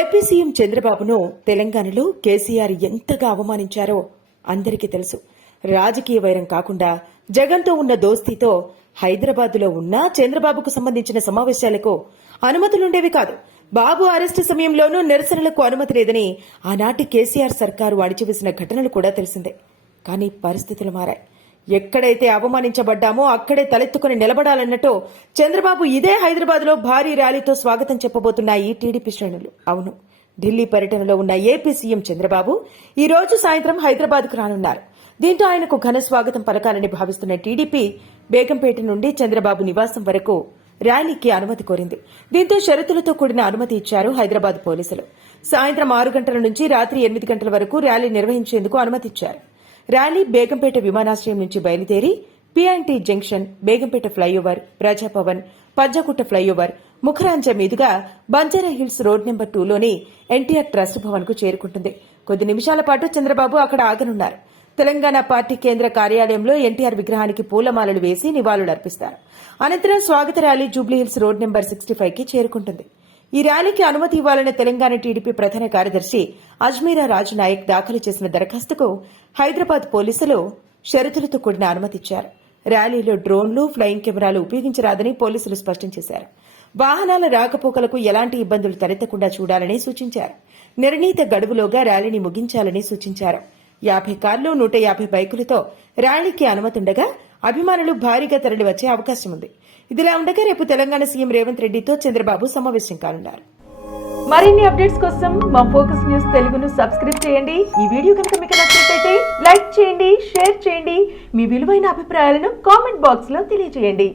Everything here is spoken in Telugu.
ఏపీ సీఎం చంద్రబాబును తెలంగాణలో కేసీఆర్ ఎంతగా అవమానించారో అందరికీ తెలుసు. రాజకీయ వైరం కాకుండా జగన్తో ఉన్న దోస్తీతో హైదరాబాద్లో ఉన్న చంద్రబాబుకు సంబంధించిన సమావేశాలకు అనుమతులుండేవి కాదు. బాబు అరెస్టు సమయంలోనూ నిరసనలకు అనుమతి లేదని ఆనాటి కేసీఆర్ సర్కారు అణిచివేసిన ఘటనలు కూడా తెలిసిందే. కానీ పరిస్థితులు మారాయి. ఎక్కడైతే అవమానించబడ్డామో అక్కడే తలెత్తుకుని నిలబడాలన్నట్టు చంద్రబాబు ఇదే హైదరాబాద్లో భారీ ర్యాలీతో స్వాగతం చెప్పబోతున్నాయి టీడీపీ శ్రేణులు. అవును ఢిల్లీ పర్యటనలో ఉన్న ఏపీ సీఎం చంద్రబాబు ఈ రోజు సాయంత్రం హైదరాబాద్కు రానున్నారు. దీంతో ఆయనకు ఘన స్వాగతం పలకాలని భావిస్తున్న టీడీపీ బేగంపేట నుండి చంద్రబాబు నివాసం వరకు ర్యాలీకి అనుమతి కోరింది. దీంతో షరతులతో కూడిన అనుమతి ఇచ్చారు హైదరాబాద్ పోలీసులు. సాయంత్రం ఆరు గంటల నుంచి రాత్రి ఎనిమిది గంటల వరకు ర్యాలీ నిర్వహించేందుకు అనుమతిచ్చారు ర్యాలీ బేగంపేట విమానాశ్రయం నుంచి బయలుదేరి PNT junction Begumpet flyover Prajabhavan Panjagutta flyover ముఖరాంజ మీదుగా బంజారా హిల్స్ రోడ్ నెంబర్ టూలోని ఎన్టీఆర్ ట్రస్ట్ భవన్కు చేరుకుంటుంది. కొద్ది నిమిషాల పాటు చంద్రబాబు అక్కడ ఆగనున్నారు. తెలంగాణ పార్టీ కేంద్ర కార్యాలయంలో ఎన్టీఆర్ విగ్రహానికి పూలమాలలు వేసి నివాళులర్పిస్తారు. అనంతరం స్వాగత rally Jubilee Hills road number sixty ఫైవ్కి చేరుకుంటుంది. ఈ ర్యాలీకి అనుమతి ఇవ్వాలన్న తెలంగాణ టీడీపీ ప్రధాన కార్యదర్శి అజ్మీరా రాజు నాయక్ దాఖలు చేసిన దరఖాస్తుకు హైదరాబాద్ పోలీసులు షరతులతో కూడిన అనుమతిచ్చారు. ర్యాలీలో డ్రోన్లు ఫ్లయింగ్ కెమెరాలు ఉపయోగించరాదని పోలీసులు స్పష్టం చేశారు. వాహనాల రాకపోకలకు ఎలాంటి ఇబ్బందులు తలెత్తకుండా చూడాలని సూచించారు. నిర్ణీత గడువులోగా ర్యాలీని ముగించాలని సూచించారు. యాభై కార్లు నూట యాభై బైకులతో ర్యాలీకి అనుమతుండగా అభిమానులు భారీగా తరలి వచ్చే అవకాశం ఉంది. ఇదిలా ఉండగా రేపు తెలంగాణ సీఎం రేవంత్ రెడ్డితో చంద్రబాబు సమావేశం కానున్నారు. మరిన్ని అప్డేట్స్ కోసం మా ఫోకస్ న్యూస్ తెలుగును సబ్స్క్రైబ్ చేయండి. ఈ వీడియో కనుక మీకు నచ్చినట్లయితే లైక్ చేయండి షేర్ చేయండి. మీ విలువైన అభిప్రాయాలను కామెంట్ బాక్స్లో తెలియజేయండి.